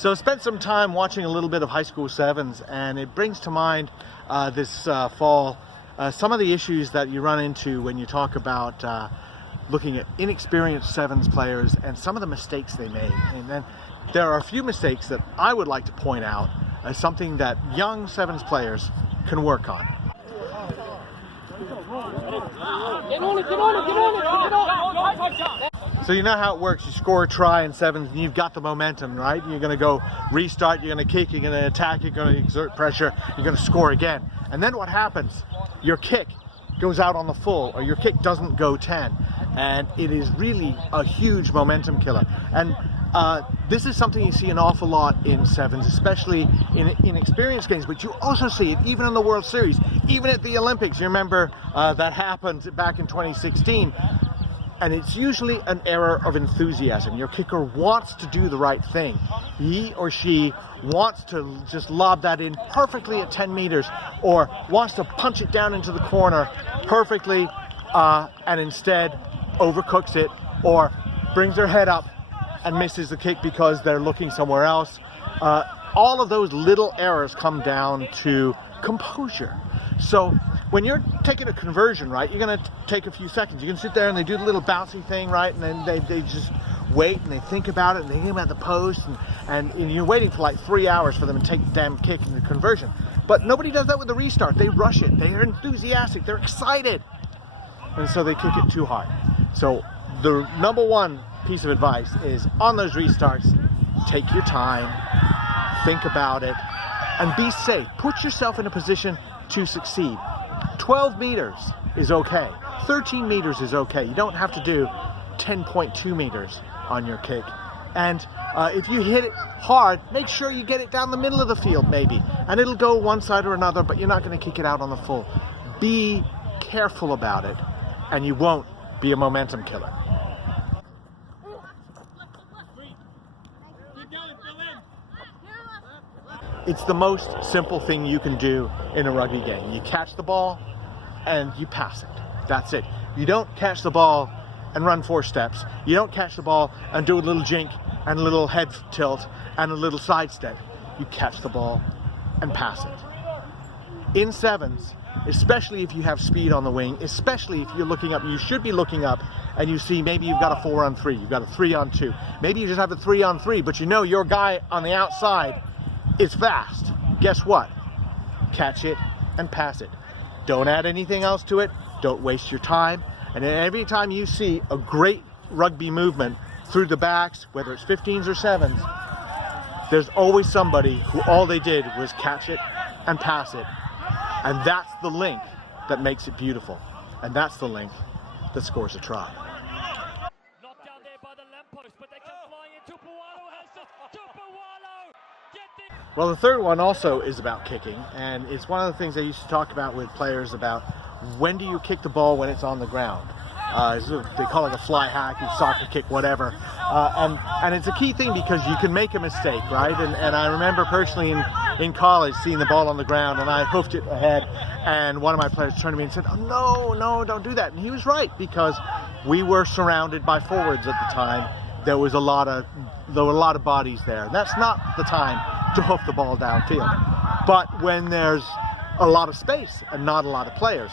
So I spent some time watching a little bit of high school sevens, and it brings to mind this fall some of the issues that you run into when you talk about looking at inexperienced sevens players and some of the mistakes they made. And then there are a few mistakes that I would like to point out as something that young sevens players can work on. So you know how it works. You score a try in sevens and you've got the momentum, right? You're going to go restart, you're going to kick, you're going to attack, you're going to exert pressure, you're going to score again. And then what happens? Your kick goes out on the full, or your kick doesn't go 10. And it is really a huge momentum killer. And this is something you see an awful lot in sevens, especially in experienced games, but you also see it even in the World Series, even at the Olympics. You remember that happened back in 2016. And it's usually an error of enthusiasm. Your kicker wants to do the right thing. He or she wants to just lob that in perfectly at 10 meters, or wants to punch it down into the corner perfectly, and instead overcooks it, or brings their head up and misses the kick because they're looking somewhere else. All of those little errors come down to composure. So when you're taking a conversion, right, you're going to take a few seconds. You can sit there and they do the little bouncy thing, right, and then they just wait and they think about it and they think about the post, and you're waiting for like 3 hours for them to take the damn kick in the conversion. But nobody does that with the restart. They rush it. They're enthusiastic. They're excited. And so they kick it too hard. So the number one piece of advice is on those restarts, take your time, think about it, and be safe. Put yourself in a position to succeed. 12 meters is okay. 13 meters is okay. You don't have to do 10.2 meters on your kick. And if you hit it hard, make sure you get it down the middle of the field maybe. And it'll go one side or another, but you're not going to kick it out on the full. Be careful about it, and you won't be a momentum killer. It's the most simple thing you can do in a rugby game. You catch the ball and you pass it. That's it. You don't catch the ball and run 4 steps. You don't catch the ball and do a little jink and a little head tilt and a little side step. You catch the ball and pass it. In sevens, especially if you have speed on the wing, especially if you're looking up, you should be looking up and you see maybe you've got a 4-on-3, you've got a 3-on-2. Maybe you just have a 3-on-3, but you know your guy on the outside is fast. Guess what? Catch it and pass it. Don't add anything else to it. Don't waste your time. And every time you see a great rugby movement through the backs, whether it's 15s or 7s, there's always somebody who all they did was catch it and pass it. And that's the link that makes it beautiful. And that's the link that scores a try. Knocked down there by the lamppost, but they come flying in. Tupualo has the Tupualo! Get the... Well, the third one also is about kicking, and it's one of the things I used to talk about with players about when do you kick the ball when it's on the ground. They call it a fly hack, a soccer kick, whatever. And it's a key thing because you can make a mistake, right? And I remember personally in college seeing the ball on the ground and I hoofed it ahead, and one of my players turned to me and said, "Oh, no, don't do that." And he was right, because we were surrounded by forwards at the time. There were a lot of bodies there. That's not the time to hoof the ball downfield. But when there's a lot of space and not a lot of players,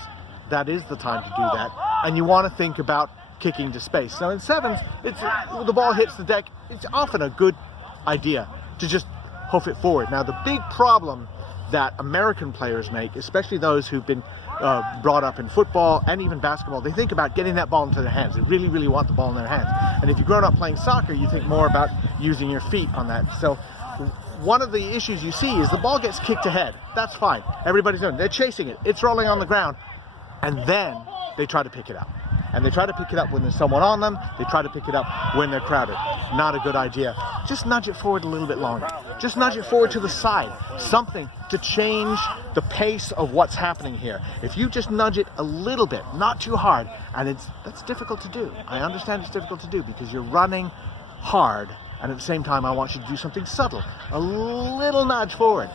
that is the time to do that. And you want to think about kicking to space. So in sevens, the ball hits the deck. It's often a good idea to just hoof it forward. Now, the big problem that American players make, especially those who've been brought up in football and even basketball, they think about getting that ball into their hands. They really, really want the ball in their hands. And if you've grown up playing soccer, you think more about using your feet on that. So one of the issues you see is the ball gets kicked ahead. That's fine. Everybody's doing it. They're chasing it. It's rolling on the ground. And then they try to pick it up. And they try to pick it up when there's someone on them. They try to pick it up when they're crowded. Not a good idea. Just nudge it forward a little bit longer. Just nudge it forward to the side. Something to change the pace of what's happening here. If you just nudge it a little bit, not too hard, and that's difficult to do. I understand it's difficult to do because you're running hard, and at the same time I want you to do something subtle. A little nudge forward.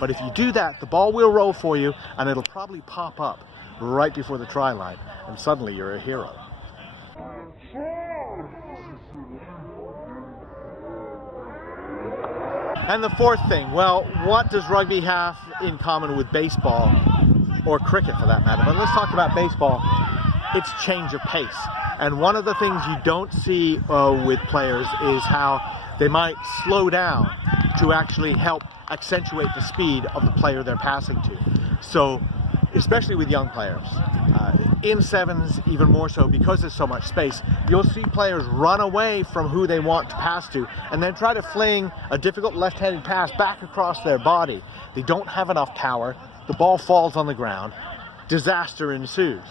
But if you do that, the ball will roll for you, and it'll probably pop up right before the try line, and suddenly you're a hero. And the fourth thing, well, what does rugby have in common with baseball, or cricket for that matter? But let's talk about baseball. It's change of pace. And one of the things you don't see with players is how they might slow down to actually help accentuate the speed of the player they're passing to. So, especially with young players, in sevens even more so because there's so much space, you'll see players run away from who they want to pass to and then try to fling a difficult left-handed pass back across their body. They don't have enough power, the ball falls on the ground, disaster ensues.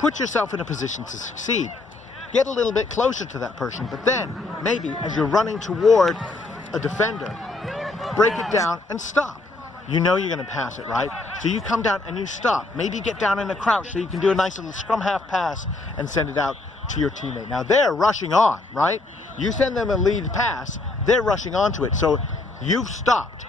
Put yourself in a position to succeed. Get a little bit closer to that person, but then maybe as you're running toward a defender, break it down and stop. You know you're going to pass it, right? So you come down and you stop. Maybe get down in a crouch so you can do a nice little scrum half pass and send it out to your teammate. Now they're rushing on, right? You send them a lead pass, they're rushing onto it. So you've stopped.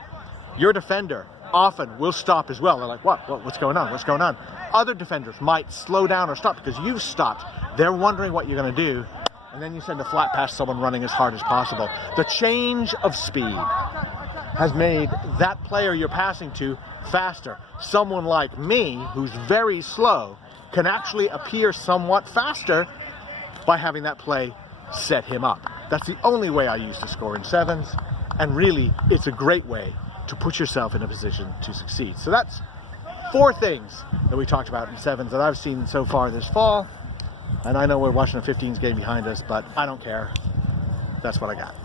Your defender often will stop as well. They're like, what's going on? What's going on? Other defenders might slow down or stop because you've stopped. They're wondering what you're going to do. And then you send a flat pass to someone running as hard as possible. The change of speed has made that player you're passing to faster. Someone like me, who's very slow, can actually appear somewhat faster by having that play set him up. That's the only way I used to score in sevens, and really, it's a great way to put yourself in a position to succeed. So that's 4 things that we talked about in sevens that I've seen so far this fall, and I know we're watching a 15s game behind us, but I don't care. That's what I got.